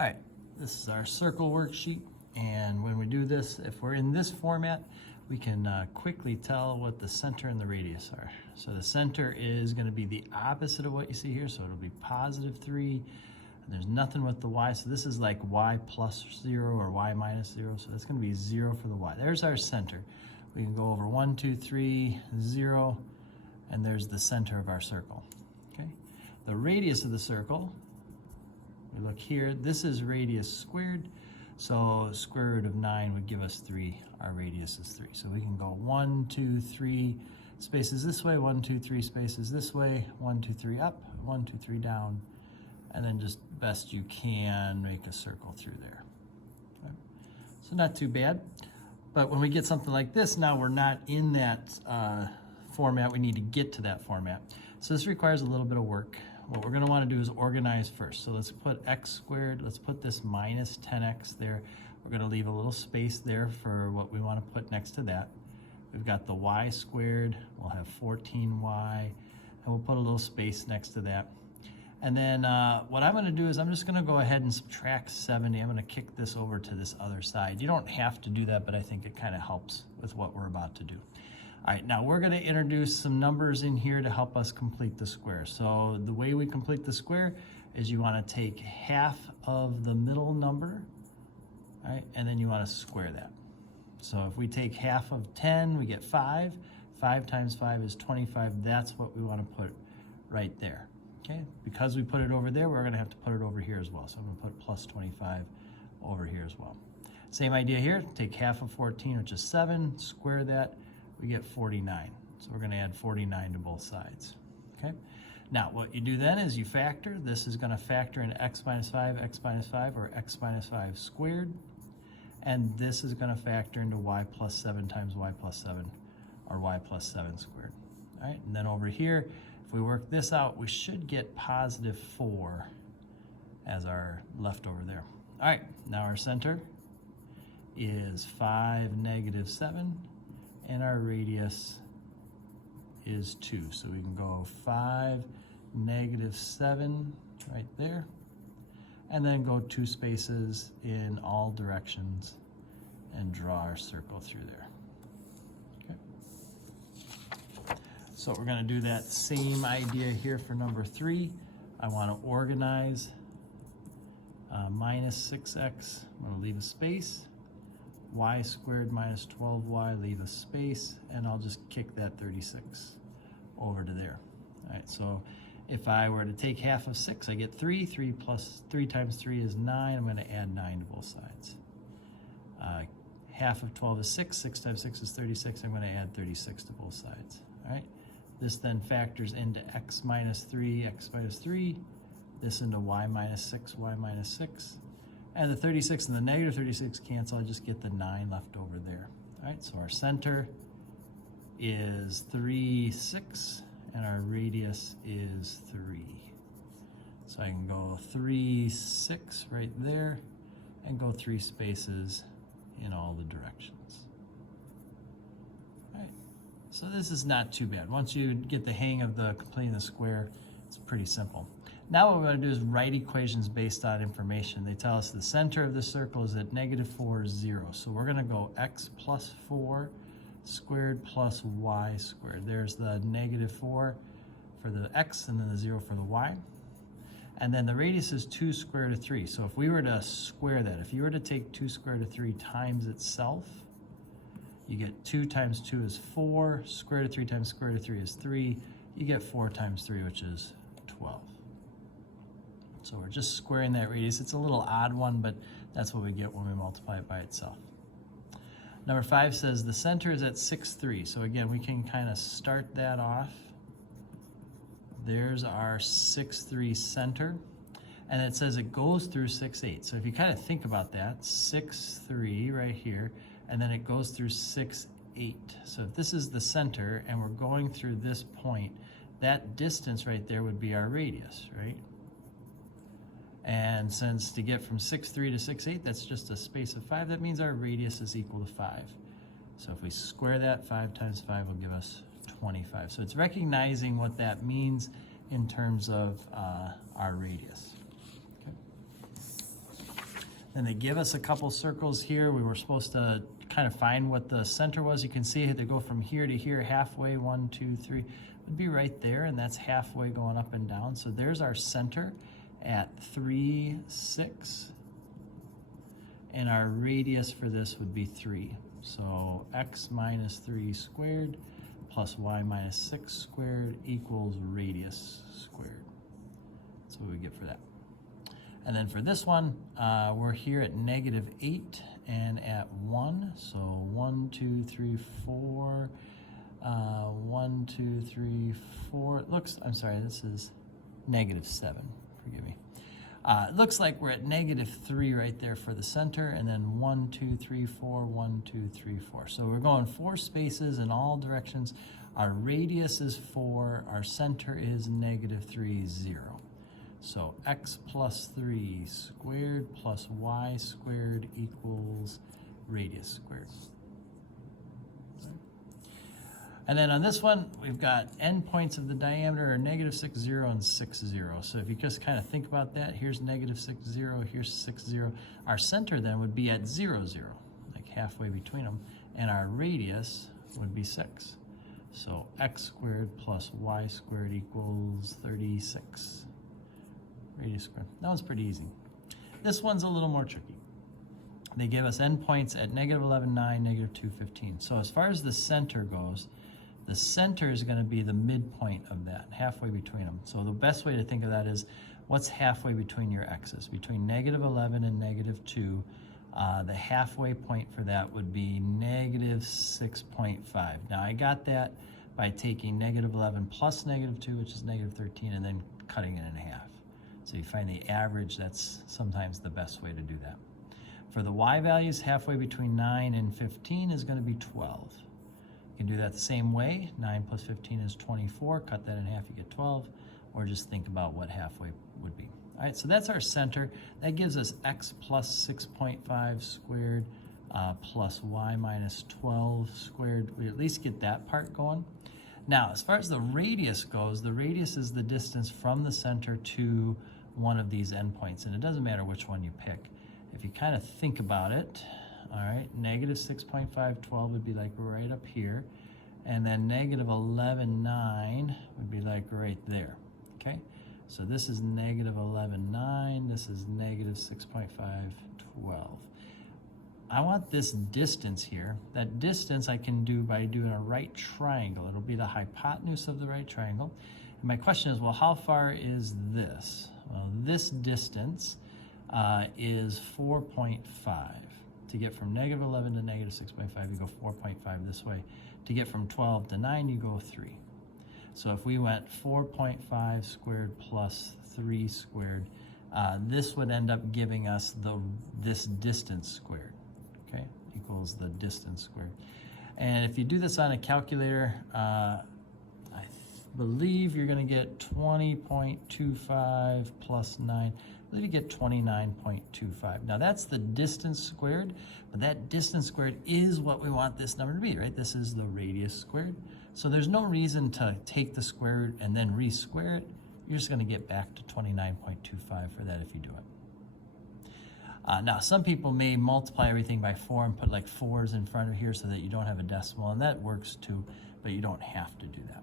All right, this is our circle worksheet, and when we do this, if we're in this format, we can quickly tell what the center and the radius are. So the center is going to be the opposite of what you see here, so it'll be +3. There's nothing with the y, so this is like y plus 0 or y minus 0, so that's going to be 0 for the y. There's our center. We can go over 1, 2, 3, 0, and there's the center of our circle. Okay. The radius of the circle, we look here, this is radius squared, so square root of 9 would give us 3. Our radius is 3. So we can go 1, 2, 3 spaces this way, 1, 2, 3 spaces this way, 1, 2, 3 up, 1, 2, 3 down, and then just best you can make a circle through there. Okay. So not too bad. But when we get something like this, now we're not in that format. We need to get to that format. So this requires a little bit of work. What we're going to want to do is organize first. So let's put x squared. Let's put this minus 10x there. We're going to leave a little space there for what we want to put next to that. We've got the y squared. We'll have 14y. And we'll put a little space next to that. And then what I'm going to do is I'm just going to go ahead and subtract 70. I'm going to kick this over to this other side. You don't have to do that, but I think it kind of helps with what we're about to do. All right, now we're going to introduce some numbers in here to help us complete the square. So the way we complete the square is you want to take half of the middle number, all right, and then you want to square that. So if we take half of 10, we get 5. 5 times 5 is 25. That's what we want to put right there. Okay, because we put it over there, we're going to have to put it over here as well. So I'm going to put plus 25 over here as well. Same idea here. Take half of 14, which is 7, square that, we get 49. So we're going to add 49 to both sides. Okay. Now what you do then is you factor. This is going to factor in x minus 5, or x minus 5 squared. And this is going to factor into y plus 7 times y plus 7, or y plus 7 squared. All right, and then over here, if we work this out, we should get positive 4 as our leftover there. All right, now our center is 5, negative 7, and our radius is 2. So we can go 5, negative 7 right there, and then go 2 spaces in all directions and draw our circle through there. So we're going to do that same idea here for number 3. I want to organize minus 6x. I'm going to leave a space. Y squared minus 12y, leave a space, and I'll just kick that 36 over to there. All right, so if I were to take half of 6, I get 3. 3 plus 3 times 3 is 9. I'm going to add 9 to both sides. Half of 12 is 6. 6 times 6 is 36. I'm going to add 36 to both sides. All right. This then factors into x minus 3, this into y minus 6, and the 36 and the negative 36 cancel. I just get the 9 left over there. All right, so our center is 3, 6, and our radius is 3. So I can go 3, 6 right there, and go 3 spaces in all the directions. So this is not too bad. Once you get the hang of completing the square, it's pretty simple. Now what we're going to do is write equations based on information. They tell us the center of the circle is at negative 4, 0. So we're going to go x plus 4 squared plus y squared. There's the negative 4 for the x and then the 0 for the y. And then the radius is 2 square root of 3. So if we were to square that, if you were to take 2 square root of 3 times itself, you get 2 times 2 is 4, square root of 3 times square root of 3 is 3. You get 4 times 3, which is 12. So we're just squaring that radius. It's a little odd one, but that's what we get when we multiply it by itself. Number 5 says the center is at 6, 3. So again, we can kind of start that off. There's our 6, 3 center. And it says it goes through 6, 8. So if you kind of think about that, 6, 3 right here, and then it goes through 6, 8. So if this is the center and we're going through this point, that distance right there would be our radius, right? And since to get from 6, 3 to 6, 8, that's just a space of 5, that means our radius is equal to 5. So if we square that, 5 times 5 will give us 25. So it's recognizing what that means in terms of our radius. Okay. Then they give us a couple circles here. We were supposed to kind of find what the center was. You can see they go from here to here, halfway, 1, 2, 3. Would be right there, and that's halfway going up and down. So there's our center at 3, 6. And our radius for this would be 3. So x minus 3 squared plus y minus 6 squared equals radius squared. That's what we get for that. And then for this one, we're here at -8 and at 1. So 1, 2, 3, 4. 1, 2, 3, 4. It looks, I'm sorry, this is -7. Forgive me. It looks like we're at -3 right there for the center, and then 1, 2, 3, 4, 1, 2, 3, 4. So we're going 4 spaces in all directions. Our radius is 4. Our center is -3, 0. So x plus 3 squared plus y squared equals radius squared. And then on this one, we've got endpoints of the diameter are -6, 0, and 6, 0. So if you just kind of think about that, here's -6, 0, here's 6, 0. Our center then would be at 0, 0, like halfway between them. And our radius would be 6. So x squared plus y squared equals 36. Radius squared. That was pretty easy. This one's a little more tricky. They give us endpoints at -11, 9, -2, 15. So as far as the center goes, the center is going to be the midpoint of that, halfway between them. So the best way to think of that is what's halfway between your x's? Between -11 and -2, the halfway point for that would be -6.5. Now I got that by taking -11 plus -2, which is -13, and then cutting it in half. So you find the average, that's sometimes the best way to do that. For the y values, halfway between 9 and 15 is going to be 12. You can do that the same way. 9 plus 15 is 24. Cut that in half, you get 12. Or just think about what halfway would be. All right, so that's our center. That gives us x plus 6.5 squared plus y minus 12 squared. We at least get that part going. Now, as far as the radius goes, the radius is the distance from the center to one of these endpoints, and it doesn't matter which one you pick. If you kind of think about it, all right, -6.5, 12 would be like right up here, and then -11, 9 would be like right there, okay? So this is -11, 9, this is -6.5, 12. I want this distance here. That distance I can do by doing a right triangle. It'll be the hypotenuse of the right triangle. And my question is, well, how far is this? Well, this distance is 4.5. To get from -11 to -6.5, you go 4.5 this way. To get from 12 to 9, you go 3. So if we went 4.5 squared plus 3 squared, this would end up giving us this distance squared. Okay, equals the distance squared. And if you do this on a calculator, I believe you're going to get 20.25 plus 9. I believe you get 29.25. Now that's the distance squared, but that distance squared is what we want this number to be, right? This is the radius squared. So there's no reason to take the square root and then re-square it. You're just going to get back to 29.25 for that if you do it. Now, some people may multiply everything by 4 and put like 4s in front of here so that you don't have a decimal, and that works too, but you don't have to do that.